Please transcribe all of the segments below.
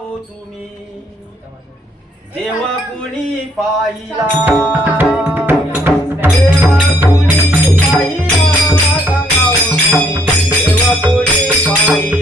तुम्ही. देव कुणी पाहिला? देव कुणी पाहिला? सांगा देव कुणी पाहिला?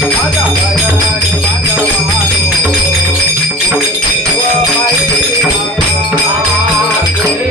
देव कुणी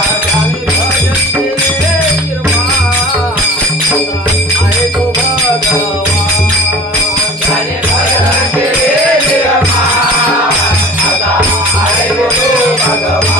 भगवा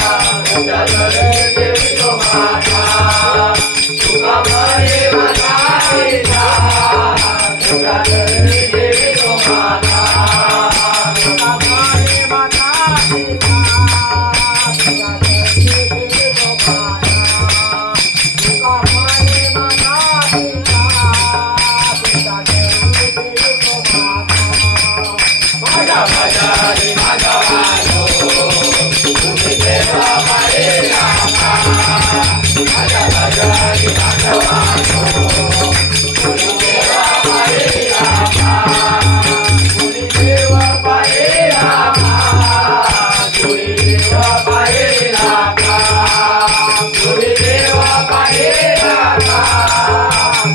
Thank you.